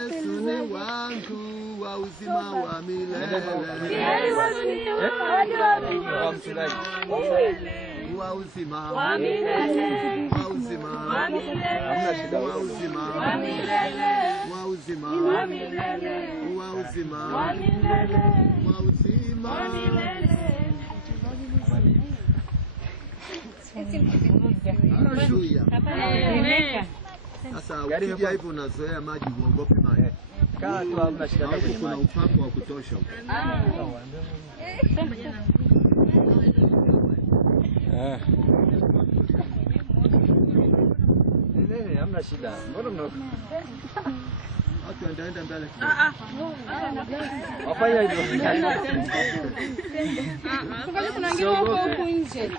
Yesu ni wangu wa uzima wa milele. Wa uzima wa milele. Wa uzima wa milele. Wa uzima wa milele. Wa uzima wa milele. Wa uzima wa milele. Wa uzima wa milele. Haleluya. Amen. Sasa ukija hivyo unazoea maji, uogope maji. Kaa tu hamna shida. Kuna upako wa kutosha. Hamna shida. Mbona mna watu wanaenda mbele kidogo. Wafanya hivyo. Tunaingia huko nje.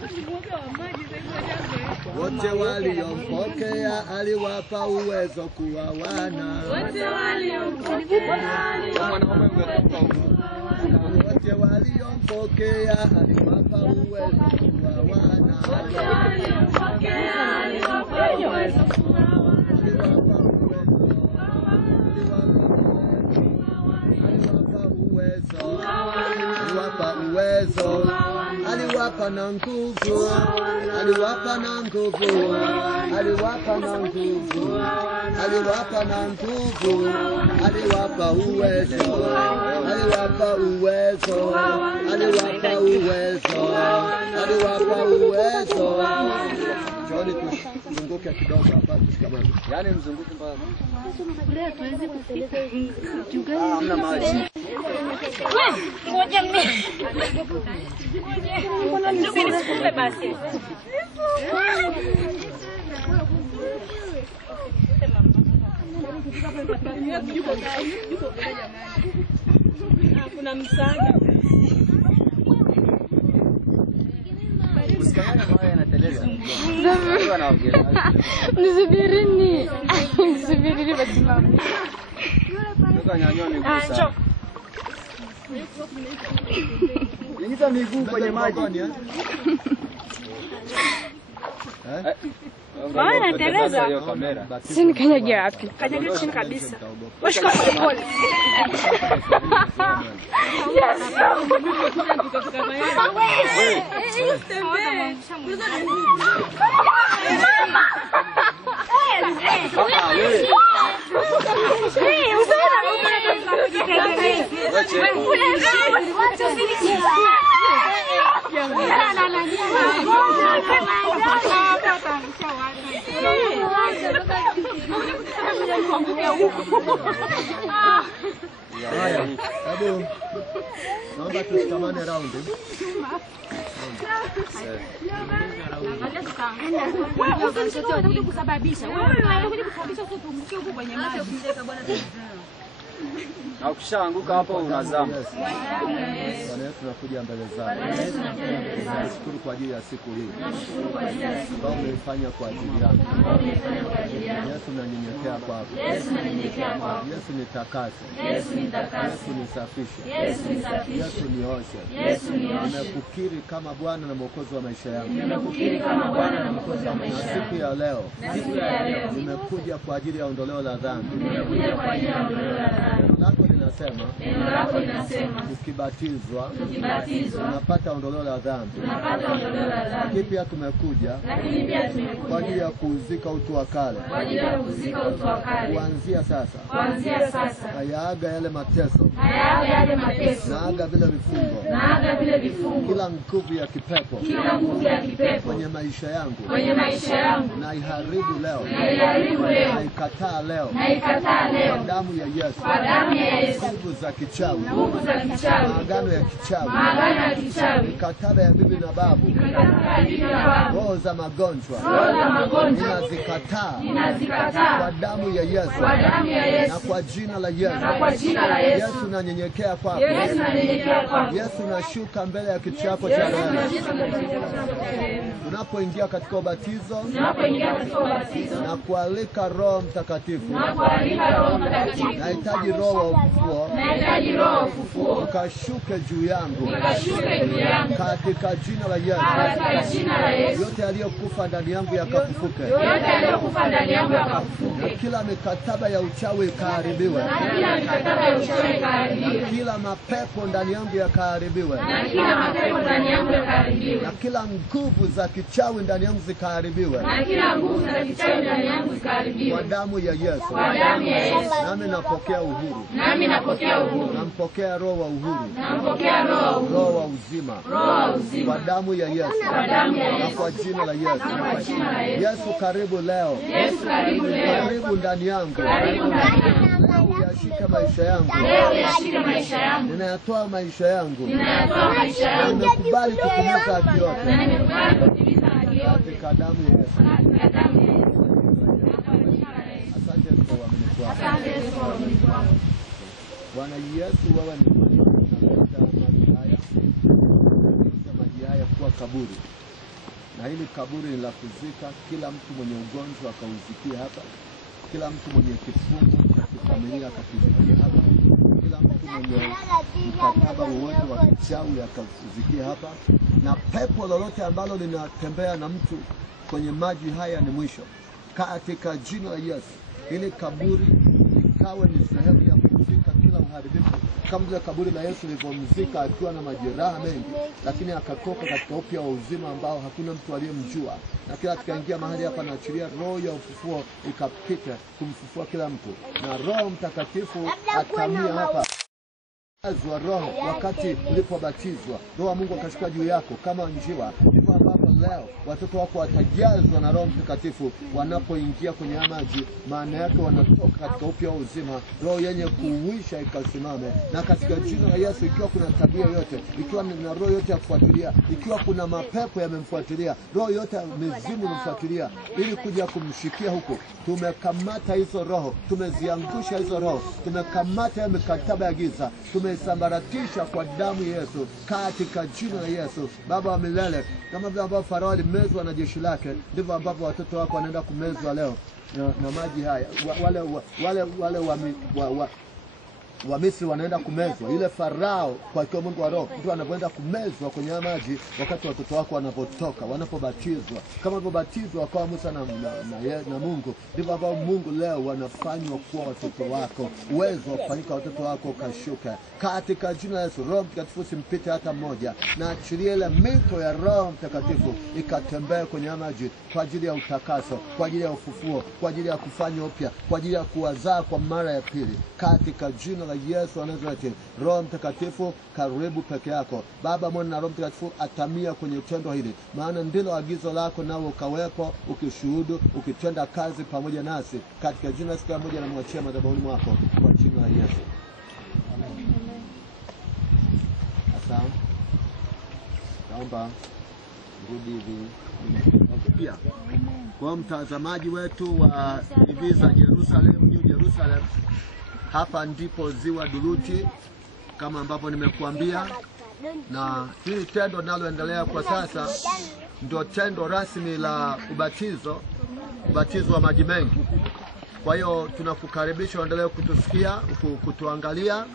Wote waliompokea aliwapa uwezo kuwa wana. Wote waliompokea aliwapa uwezo kuwa wana. Wote waliompokea aliwapa uwezo kuwa aliwapa uwezo, aliwapa na nguvu, aliwapa na nguvu, aliwapa na nguvu, aliwapa na nguvu, aliwapa uwezo, aliwapa uwezo, aliwapa uwezo, aliwapa uwezo. Choni tuzunguke kidogo hapa tushikamane. Yaani mzunguke mpaka kule tuweze kufika. Hamna maji. Ngoja mimi. Mbona nisikule basi? Kuna msaada. Usikanyana mawe yanateleza. Nisubirini. Nisubirini basimame. Toka nyanyoni kusa. Ingiza miguu kwenye maji. Bwana teleza. Sini kanyagia wapi? Kanyagia chini kabisa. Washika pole. Yes. Haya, hebu naomba tushikamane round. Wewe kusababisha. Wewe kusababisha utumbukie huko kwenye maji. Na ukishaanguka hapo unazama. Bwana tunakuja mbele zako. Nashukuru kwa ajili ya siku hii. Bwana umefanya kwa ajili yangu. Yesu nanyenyekea kwako. Yesu nitakase. Yesu nisafishe. Yesu nioshe. Nimekukiri kama Bwana na Mwokozi wa maisha yangu. Na siku ya leo nimekuja kwa ajili ya ondoleo la dhambi. Neno lako linasema ukibatizwa unapata ondoleo la dhambi. Lakini pia tumekuja kwa ajili ya kuzika utu wa kale. Kuanzia sasa nayaaga yale mateso, naaga vile vifungo, kila nguvu ya kipepo kwenye maisha yangu naiharibu leo, naikataa leo kwa damu ya Yesu. Nguvu za kichawi, maagano ya kichawi, mikataba ya bibi na babu, roho za magonjwa, ninazikataa kwa damu ya Yesu na kwa jina la Yesu. Yesu nanyenyekea kwako. Yesu nashuka mbele ya kiti chako cha rehema. Unapoingia katika ubatizo na kualika Roho Mtakatifu Nahitaji roho wa ufufuo. Nahitaji roho wa ufufuo. Ukashuke juu yangu. Ukashuke juu yangu. Katika jina la Yesu. Katika jina la Yesu. Yote yaliyokufa ndani yangu yakafufuke. Yote yaliyokufa ndani yangu yakafufuke. Na kila mikataba ya uchawi ikaharibiwe. Na kila mikataba ya uchawi ikaharibiwe. Na kila mapepo ndani yangu yakaharibiwe. Na kila mapepo ndani yangu yakaharibiwe. Na kila nguvu za kichawi ndani yangu zikaharibiwe. Na kila nguvu za kichawi ndani yangu zikaharibiwe. Kwa damu ya Yesu. Kwa damu ya Yesu. Nami napokea uhuru. Nami napokea uhuru. Nampokea roho wa uhuru. Nampokea roho wa uhuru. Roho wa uzima. Roho wa uzima. Kwa damu ya Yesu. Kwa damu ya Yesu. Na kwa jina la Yesu. Na kwa jina la Yesu. Yesu karibu leo. Yesu karibu leo. Karibu ndani yangu. Karibu ndani yangu. Leo yashike maisha yangu. Leo yashike maisha yangu. Ninayatoa maisha yangu. Ninayatoa maisha yangu. Nimekubali kutimiza haki yote. Na nimekubali kutimiza haki yote. Katika damu ya Yesu. Katika damu ya Yesu. Na kwa jina la Yesu. Asante kwa uaminifu wako. Asante Yesu kwa uaminifu wako. Bwana Yesu, wewe ni mwema. Unaleta maji haya kuwa kaburi. Na hili kaburi ni la kuzika kila mtu mwenye ugonjwa akauzikie hapa. Kila mtu mwenye kifungo cha kifamilia akakizikia hapa. Kila mtu mwenye mkataba wowote wa kichawi akauzikie hapa. Na pepo lolote ambalo linatembea na mtu kwenye maji haya ni mwisho. Katika jina la Yesu, ili kaburi ikawe ni sehemu ya kuzika kila uharibifu. Kama vile kaburi la Yesu lilivyomzika akiwa na majeraha mengi, lakini akatoka katika upya wa uzima ambao hakuna mtu aliyemjua. Na kila tukaingia mahali hapa na achilia roho ya ufufuo ikapita kumfufua kila mtu. Na Roho Mtakatifu atamia hapa. Wa roho wakati ulipobatizwa, Roho wa Mungu akashuka juu yako kama njiwa. Ndivyo ambapo leo watoto wako watajazwa na Roho Mtakatifu wanapoingia kwenye maji. Maana yake wanatoka katika upya wa uzima, roho yenye kuuisha ikasimame. Na katika jina la Yesu, ikiwa kuna tabia yote, ikiwa na roho yote ya kufuatilia, ikiwa kuna mapepo yamemfuatilia, roho yote ya mizimu imemfuatilia ili kuja kumshikia huko, tumekamata hizo roho, tumeziangusha hizo roho, tumekamata mikataba ya giza, tumesambaratisha kwa damu ya Yesu, katika jina la Yesu. Baba wa milele, kama vile ambavyo Farao alimezwa na jeshi lake, ndivyo ambavyo watoto wako wanaenda kumezwa leo na maji haya. Wa Misri wanaenda kumezwa. Ile Farao kwa kiwa Mungu wa roho ndio anapoenda kumezwa kwenye maji wakati watoto wako wanapotoka, wanapobatizwa. Kama wanapobatizwa kwa Musa na Mungu, ndivyo ambao Mungu leo wanafanywa kuwa watoto wako. Uwezo wa kufanyika watoto wako kashuka katika jina la Yesu. Roho Mtakatifu simpite hata mmoja, na achilie ile mito ya Roho Mtakatifu ikatembea kwenye maji kwa ajili ya utakaso, kwa ajili ya ufufuo, kwa ajili ya kufanywa upya, kwa ajili ya kuwazaa kwa mara ya pili, katika jina la Yesu wa Nazareti. Roho Mtakatifu karibu peke yako. Baba, Mwana na Roho Mtakatifu atamia kwenye tendo hili, maana ndilo agizo lako, nawe ukawepo ukishuhudu, ukitenda kazi pamoja nasi, katika jina la Yesu. Moja na mwachia madhabahuni mwako kwa jina la Yesu. Amen. Asante. Naomba rudi hivi pia kwa mtazamaji wetu wa TV za Jerusalem, New Jerusalem. Hapa ndipo ziwa Duruti kama ambavyo nimekuambia, na hili tendo linaloendelea kwa sasa ndio tendo rasmi la ubatizo wa maji mengi. Kwa hiyo tunakukaribisha uendelee kutusikia, kutuangalia,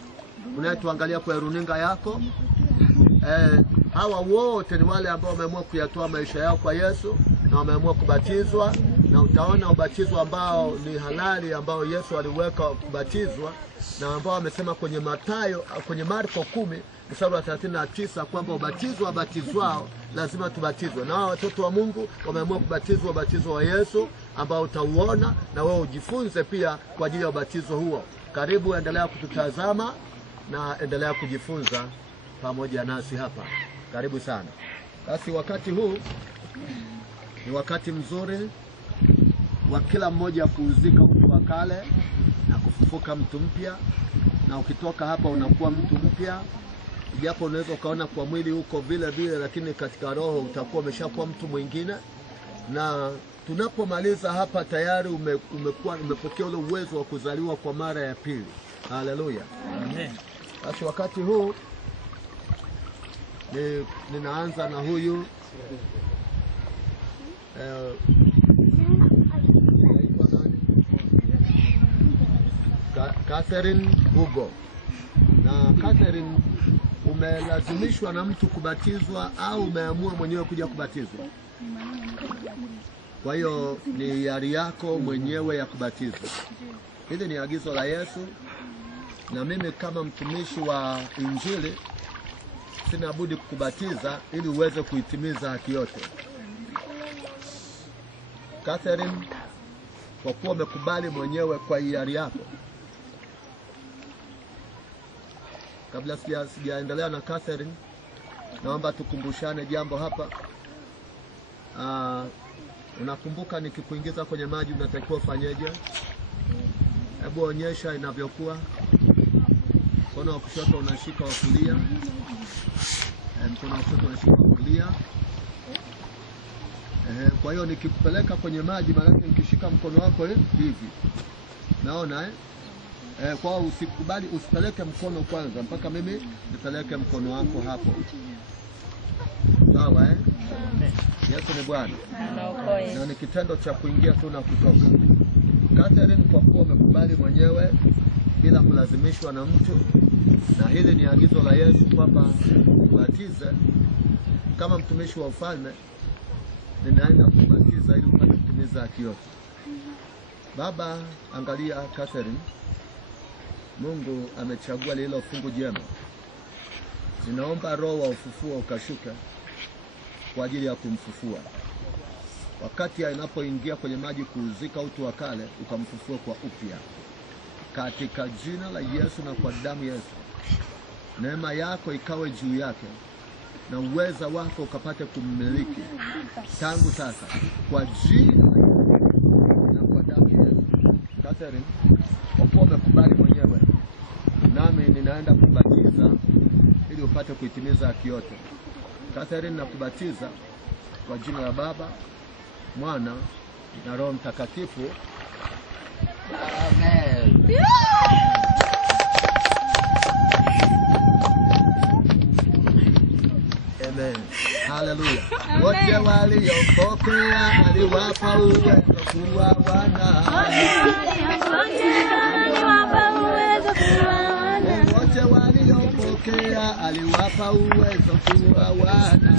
unayetuangalia kwa runinga yako. Hawa wote ni wale ambao wameamua kuyatoa maisha yao kwa Yesu na wameamua kubatizwa, na utaona ubatizo ambao ni halali ambao Yesu aliweka kubatizwa, na ambao amesema kwenye Marko 10 mstari wa 39 kwamba wabatizwao lazima tubatizwe. Na watoto wa Mungu wameamua kubatizwa ubatizo wa Yesu ambao utauona na wewe ujifunze pia kwa ajili ya ubatizo huo. Karibu, endelea kututazama na endelea kujifunza pamoja nasi hapa. Karibu sana. Basi wakati huu ni wakati mzuri wa kila mmoja kuuzika utu wa kale na kufufuka mtu mpya, na ukitoka hapa unakuwa mtu mpya. Japo unaweza ukaona kwa mwili uko vile vile, lakini katika roho utakuwa umeshakuwa mtu mwingine. Na tunapomaliza hapa tayari umepokea ule uwezo wa kuzaliwa kwa mara ya pili. Haleluya. Amen. Basi wakati huu ninaanza na huyu Catherine Hugo. Na Catherine, umelazimishwa na mtu kubatizwa au umeamua mwenyewe kuja kubatizwa? Kwa hiyo ni hiari yako mwenyewe ya kubatizwa. Hili ni agizo la Yesu, na mimi kama mtumishi wa Injili sina budi kukubatiza ili uweze kuitimiza haki yote. Catherine, kwa kuwa umekubali mwenyewe kwa hiari yako. Kabla sijaendelea na Catherine, naomba tukumbushane jambo hapa. Unakumbuka nikikuingiza kwenye maji unatakiwa ufanyeje? Hebu onyesha inavyokuwa. Mkono wa kushoto unashika wa kulia. Mkono wa kushoto unashika wa kulia. Kwa hiyo nikikupeleka kwenye maji, maana nikishika mkono wako hivi. Naona kwa usikubali usipeleke mkono kwanza mpaka mimi nipeleke mkono wako hapo. Sawa Yesu ni Bwana. Na ni kitendo cha kuingia tu na kutoka. Catherine, kwa kuwa umekubali mwenyewe bila kulazimishwa na mtu, na hili ni agizo la Yesu kwamba ubatize kama mtumishi wa ufalme, ninaenda kubatiza ili upate kutimiza haki yote. Baba, angalia Catherine. Mungu amechagua lilo fungu jema. Ninaomba roho wa ufufuo ukashuka kwa ajili ya kumfufua. Wakati anapoingia kwenye maji kuuzika utu wa kale, ukamfufua kwa upya. Katika jina la Yesu na kwa damu Yesu, neema yako ikawe juu yake na uweza wako ukapate kummiliki tangu sasa kwa jina na kwa damu Yesu. Catherine, kwa kuwa umekubali mwenyewe, nami ninaenda kubatiza ili upate kuitimiza haki yote. Catherine, nakubatiza kwa jina la Baba, Mwana na Roho Mtakatifu. Amen. Amen. Hallelujah. Wote waliopokea aliwapa uwezo kuwa wana. Wote waliopokea aliwapa uwezo kuwa wana.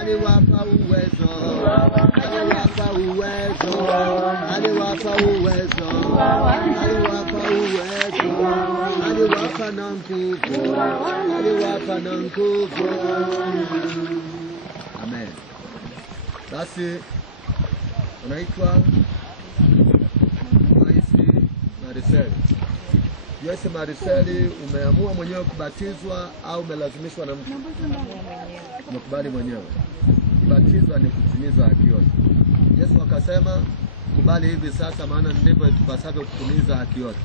Aliwapa uwezo, aliwapa uwezo, aliwapa uwezo, aliwapa uwezo, aliwapa na nguvu, aliwapa na nguvu. Amen. Basi unaitwa Mariseli. Joyce Mariseli, umeamua mwenyewe kubatizwa au umelazimishwa na mtu? Umekubali mwenyewe. Kubatizwa ni kutimiza haki yote. Yesu akasema kubali hivi sasa, maana ndivyo tupasavyo kutimiza haki yote.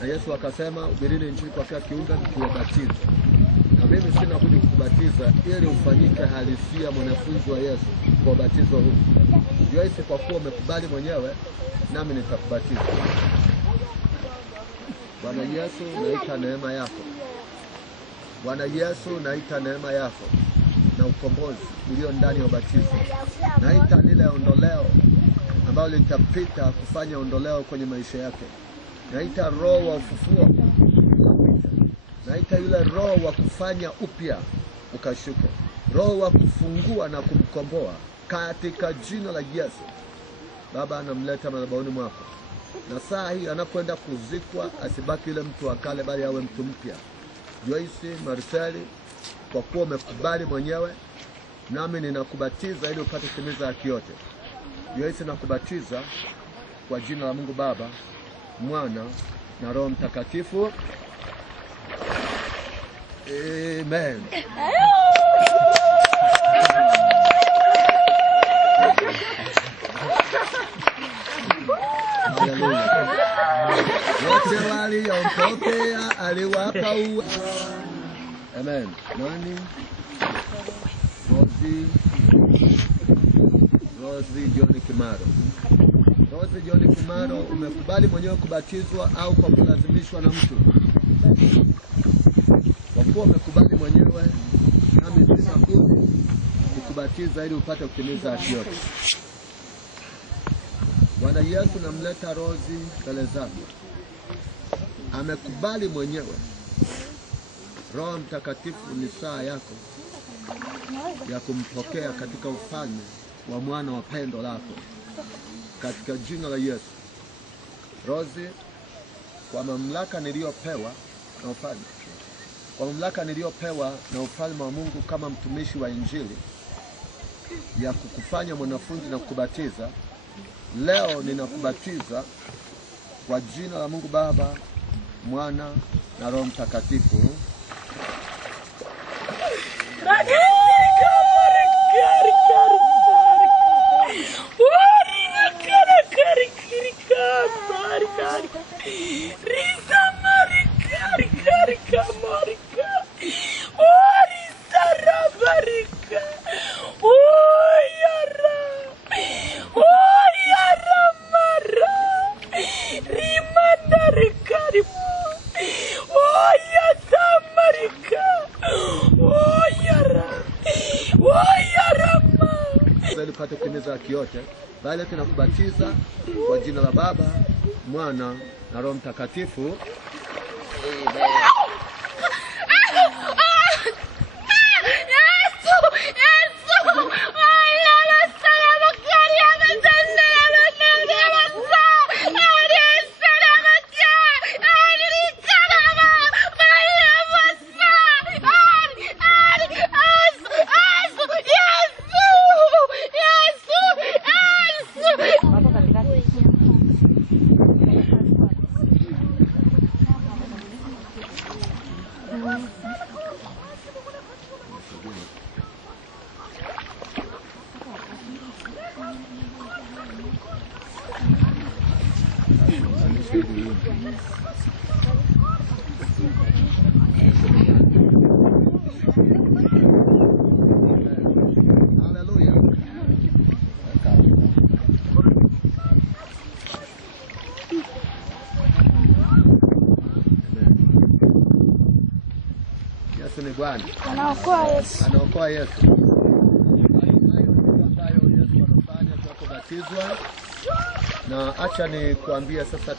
Na Yesu akasema hubirini Injili kwa kila kiumbe, kuwabatiza. Na mimi sina budi kukubatiza ili ufanyike halisia mwanafunzi wa Yesu kwa ubatizo huu. Joyce, kwa kuwa umekubali mwenyewe, nami nitakubatiza. Bwana Yesu, naita neema yako. Bwana Yesu, naita neema yako na ukombozi ulio ndani ya ubatizo. Naita lile ondoleo ambalo litapita kufanya ondoleo kwenye maisha yake. Naita roho wa ufufuo. Naita yule roho wa kufanya upya ukashuke. Roho wa kufungua na kumkomboa katika jina la Yesu. Baba, anamleta madhabahuni mwako. Na saa hii anapoenda kuzikwa asibaki yule mtu wa kale, bali awe mtu mpya. Joyce Mariseli, kwa kuwa umekubali mwenyewe, nami ninakubatiza ili upate kutimiza haki yote. Joyce, nakubatiza kwa jina la Mungu Baba, Mwana na Roho Mtakatifu. Amen. Wote waliopokea aliwapa uwezo. Amen. Nani? Rosie John Kimaro. Rosie John Kimaro, umekubali mwenyewe kubatizwa au kwa kulazimishwa na mtu? Kwa kuwa umekubali mwenyewe, nami sina budi kukubatiza ili upate kutimiza haki yote. Bwana Yesu namleta Rozi mbele zako. Amekubali mwenyewe. Roho Mtakatifu ni saa yako ya kumpokea katika ufalme wa mwana wa pendo lako, katika jina la Yesu. Rozi, kwa mamlaka niliyopewa na ufalme, kwa mamlaka niliyopewa na ufalme wa Mungu kama mtumishi wa Injili ya kukufanya mwanafunzi na kukubatiza, leo ninakubatiza kwa jina la Mungu Baba, Mwana na Roho Mtakatifu. Pate kutimiza haki yote, bali tunakubatiza kwa jina la Baba, Mwana na Roho Mtakatifu. Yesu ni Bwana. Anaokoa Yesu. Anaokoa Yesu. Ambayo Yesu anafanya tunapobatizwa. Na acha ni kuambia sasa